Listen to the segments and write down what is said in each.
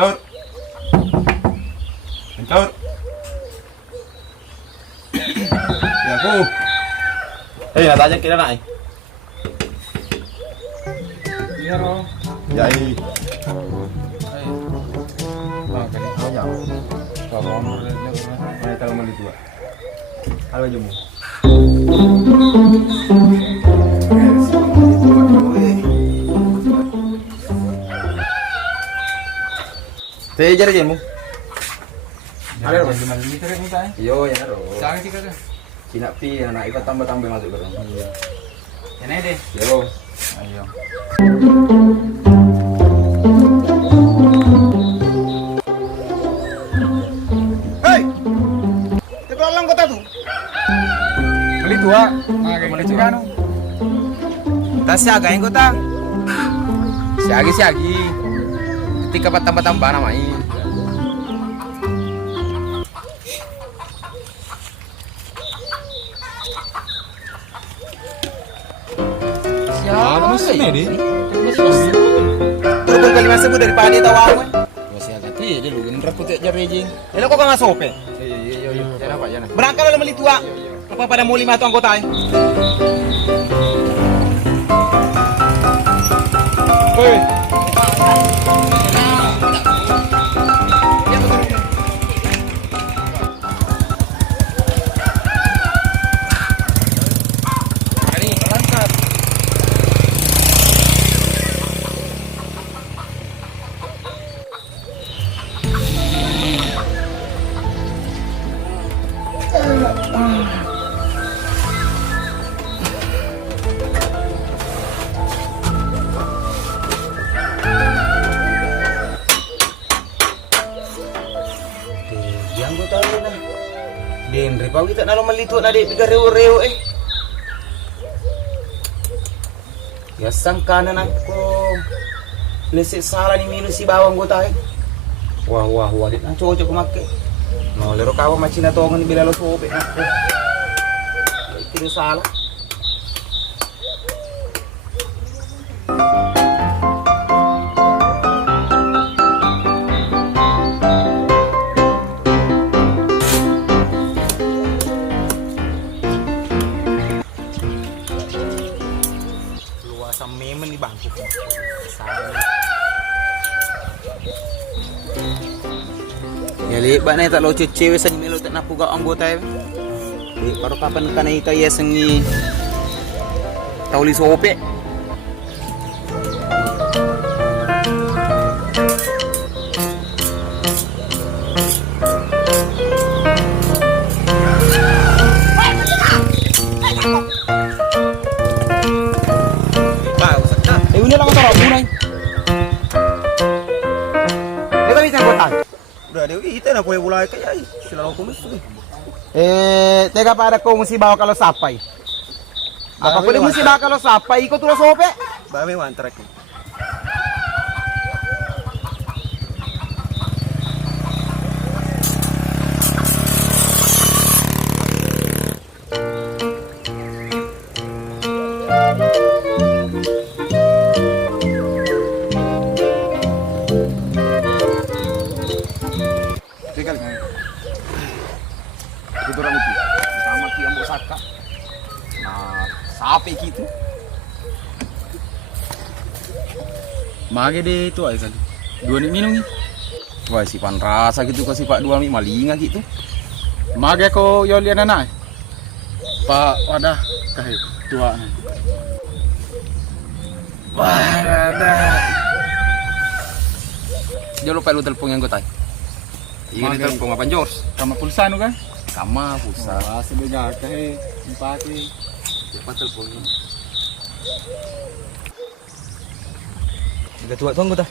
Kencur. Kencur. Ya aku. Tanya kira nak. Iya roh. Jai. Banyak. Kalau nomor Mana tahu mana dua. Halo jemu. Saya jar jemu. ada roh. Cuma liter yang minta. Yo ya ro. Jangan sih kakak. Cina pi anak ikat tambah-tambah masuk barang. Iya. Ini deh. Yo. Ayo. Hei, tekolang kota tuh. Beli tua. Beli tua. Tas siaga yang kota. Siagi. Ketika tambah-tambah namanya. Siapa sih ini? Turun kali masa dari padi tahu aku. Masih agak tuh ya dia lu genera putih jar rejing. Ini kok nggak sope? Iya. Jangan apa jangan. Berangkat dalam beli tua. Apa pada mau 5 tuh anggota? Hei. Yang gue tahu na. Den ripaw kita nalo malito na di biga reo Ya sangkanan ako. Lesi salah ni minus si bawang gue tahu. Wah, dit ang cocok kumake. No, lero kawa macina tongan bila lo sobe ako. Tidak salah. Luasan memen di bangku. Ya libat na tak lo cecewe sa nilo tak napuga ang botay. Di paro kapan ka na ita yesang ni tauli sope. Ini lang sarap munay. Kita bisa botay. Udah Dewi itu na boleh mulai kayak sila ko musto. Teka para ko musibaw kalau sapay. Apa pwede musibaw kalau sapay, ikot tulo sope. Ba may one track. Itu orang itu sama ki ambok saka. Nah, sapi gitu. Mage deh itu aja kali. Dua nih minum nih. Wah, si pan rasa gitu kasih Pak dua mi malinga gitu. Mage ko yolian anak. Pak wadah kahe tua. Dia lupa lu telepon yang gue tay. Iya, Mage. telepon apa Jos? Sama pulsa nu kan? Sama pulsa. Wah, sebega kahe empati. Siapa teleponnya? Udah tua tuh gue dah.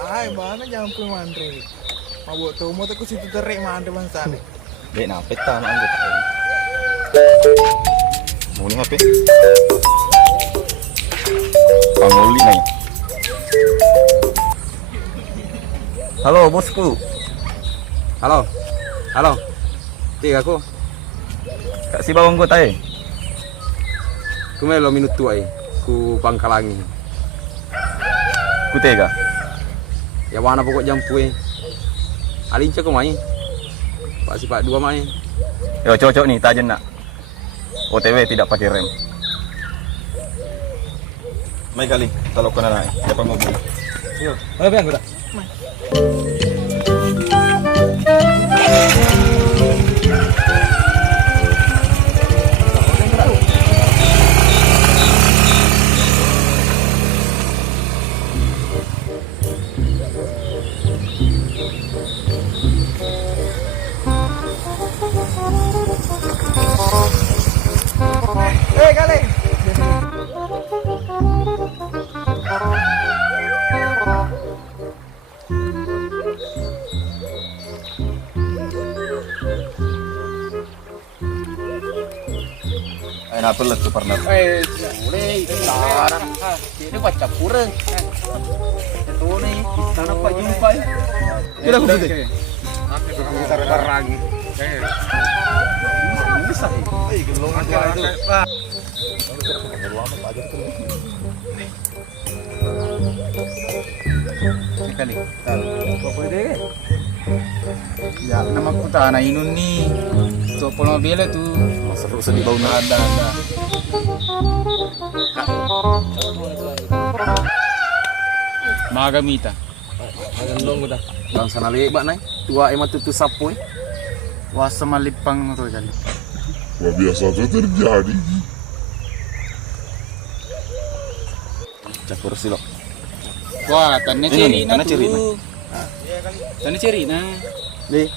Ay, mana jangan pun mandre. Mabuk tuh mau aku situ terik mandre bangsa. Dek na peta mak gue tahu. Mau ni HP? Panguli nih. Halo bosku. Halo. Tiga aku. Kak si bawang gue tahu. Ku melo minut tua ku pangkalangi. Ku tega. Ya mana pokok jampu alin cek main. Pak sifat 2 main. Yo cocok nih tajen nak. OTW tidak pakai rem. Mai kali kalau kena naik dapat mobil. Yo, mana biang udah? Kali. Ay napel tuh pernah. Boleh sekarang. Ini baca kurang. Itu nih kita dapat jumpa. Tidak aku putih. Taruh lagi. Bisa. Ay gelong aja itu. Sekali. Ya, nama ku tanah inun nih. Tuh pola mobil itu. Seru sedih bau Ada. Magamita. Gelong udah. Bang sana lebat nai. Tua emat tutu sapu. Wasa malipang tuh kali. Wah biasa itu terjadi. Cakur sih lo. Wah, tanda Ini ceri nih, na tanda ceri tuh. Tanda ceri na. Deh.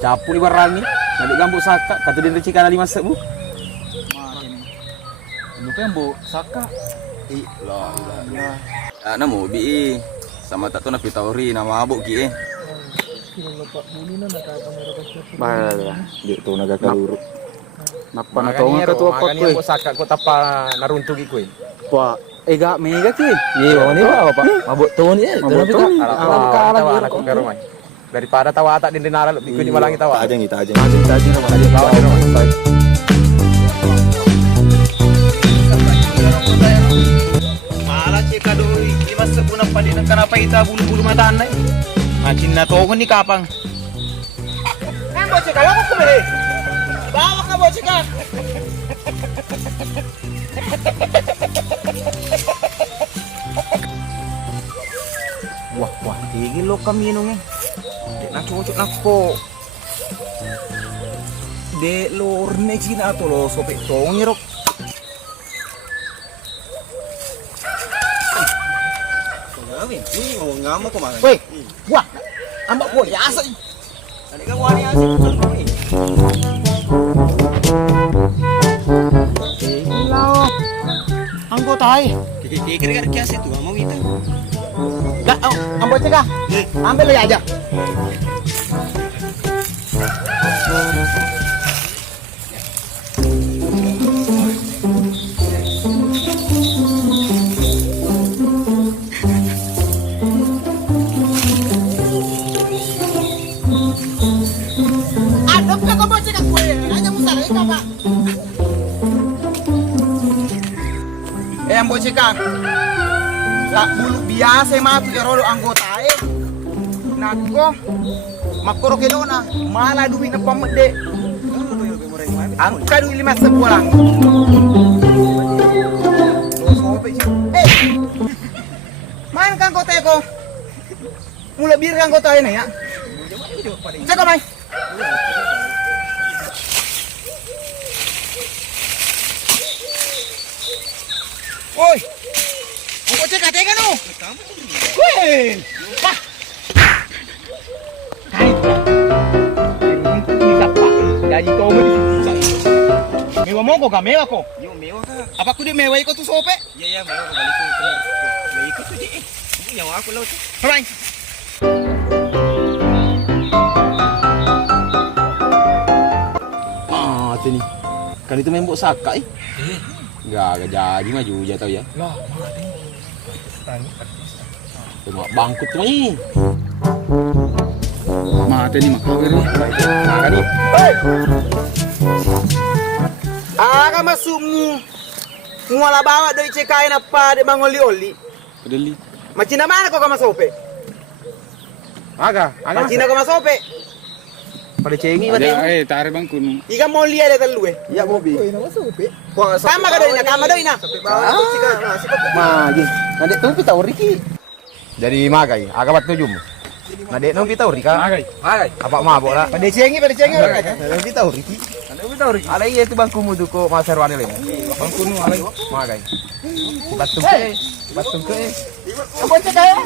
Capu di barang ni. Jadi gambuk saka kata dia recikan 5 sebu. Lu kan bu saka. Ana mo bi sama tak tu nak pitawri nama abuk ki Balah, Di tu naga kaluru. napa na to nga to apa ko. saka ko tapa naruntuk ikoy. Wah, ega mega ki. Iya, bawang ni apa? Mabuk tu ni. Mabuk tu ni. Tawa anak ko karumay. Daripada tawa tak din dinaral, ikut di malangi tawa. Tajang kita tajang. Tajin nama lagi. Tawa di rumah. Malah cek kadoi imas sepuna padi nang kenapa ita bulu-bulu mata anai. Macin na to ni kapang. Kan bocah kalau aku kemana? Bawa ke bocah kan. Wah, tigil lo kami nung nak cocok nak po. De lo orne Cina to lo sopek tong ngirok. Ini mau ngama kok mana? Weh, wah, ambak gua biasa. Tadi kan wani asik pesan ni. Lao. Anggota ai. Kira-kira kias itu mau kita. Dah, ambil cekah. Ambil lagi aja. Ada bukan kau bocah kan gue? Hanya musal ini kakak. Ambil cekah. Tak bulu biasa matu jarolo anggota Nako makoro kedona mana duit na pamede. Angka duit 5 sebulan. Main kan kota ko. Mula bir kan kota ini ya. Cek mai. Oi. Ang cek ate kan no. Weh. Wah. Jadi kau mewah mau kok mewah kok. Yo mewah ka. Apa aku di mewah ikut tuh sope? Ya mewah ka balik ko. May ikot tu di. Ini nyawa aku laut. Right. Ah, tu ni. Kan itu membok saka eh. Gak jadi maju aja tau ya. Lah, mati. Tengok bangkut tu ni. Mata ni makawir ni. Makan ni. Aga masukmu. Muala bawa dari cekain apa de bangoli oli. Peduli. Macam mana kau kama sope? Aga, Cina ka masope. pada cengi Ada tarik bang kuno. Ika mau lihat ada telu Ya mobi. Uy, nama supi. Kama ka doon na, kama doon na. Magi. Nadek tu kita Riki. Jadi magai, aga bat tujum. Nadek nang kita Rika. Magai. Apa mabok lah. Pada cengi. Kita Riki. Ala iya tu bangku mudu ko maserwane le. Bang kuno alay. Magai. Batung ke. Batung ke. Apa cakap?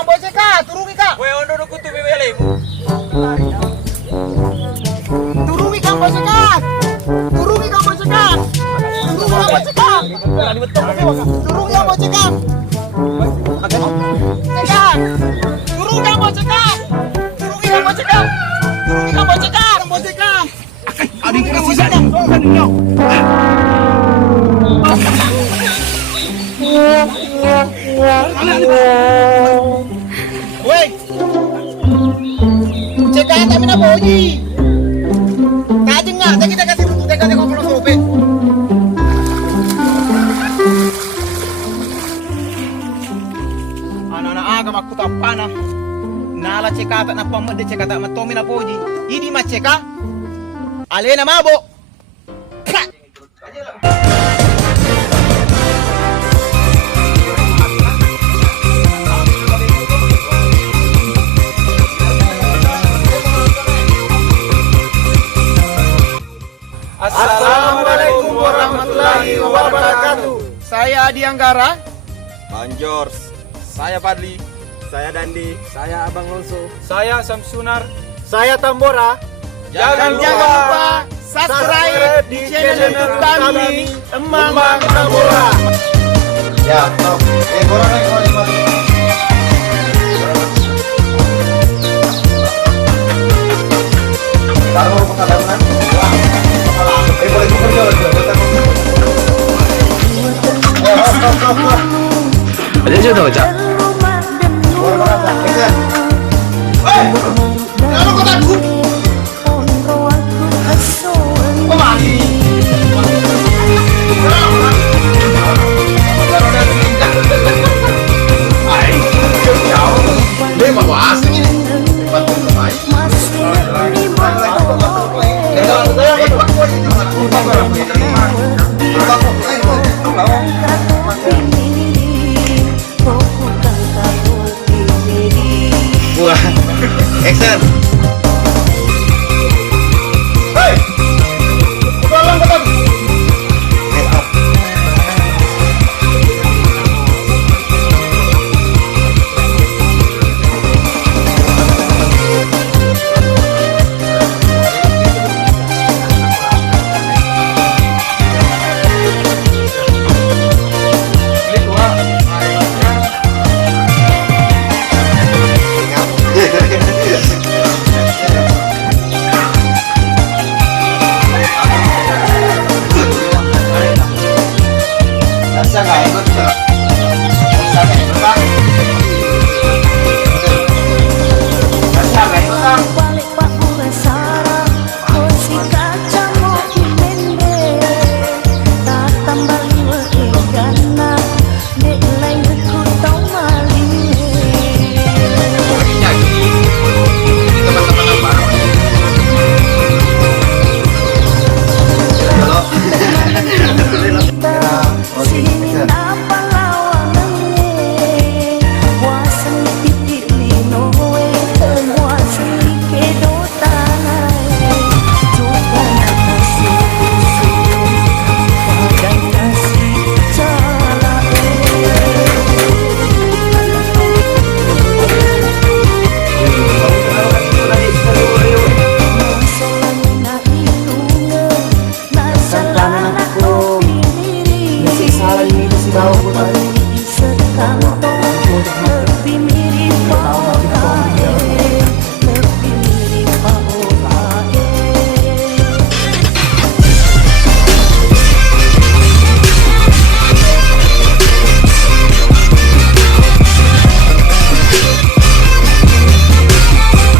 Ambo ceka, turun ika. Weh, ondo no kutu bebele. Turun ika, ambo ceka. Turun ika, ambo ceka. Turun ambo ceka. Turun ika, ambo ceka. Ceka. Turun ika, ambo ceka. Turun ika, ambo ceka. Turun ika, ambo ceka. Ambo ceka. Adik kita mau sana. Woi, cekak kami nak boji. Kajeng nggak? Kita kasih tutup dekat kau kalau sope. Anak-anak agam aku tak panah. Nala cekak tak napa mende cekak tak matomi nak boji. Ini mah cekak. Alena mabok. Assalamualaikum warahmatullahi wabarakatuh. Saya Adi Anggara. Anjors. Saya Padli. Saya Dandi. Saya Abang Lonso. Saya Samsunar. Saya Tambora. Jangan lupa subscribe di channel kami Emang Tambora. Ya, taruh pengalaman. Boleh kerja Ada jodoh, Cak. Action.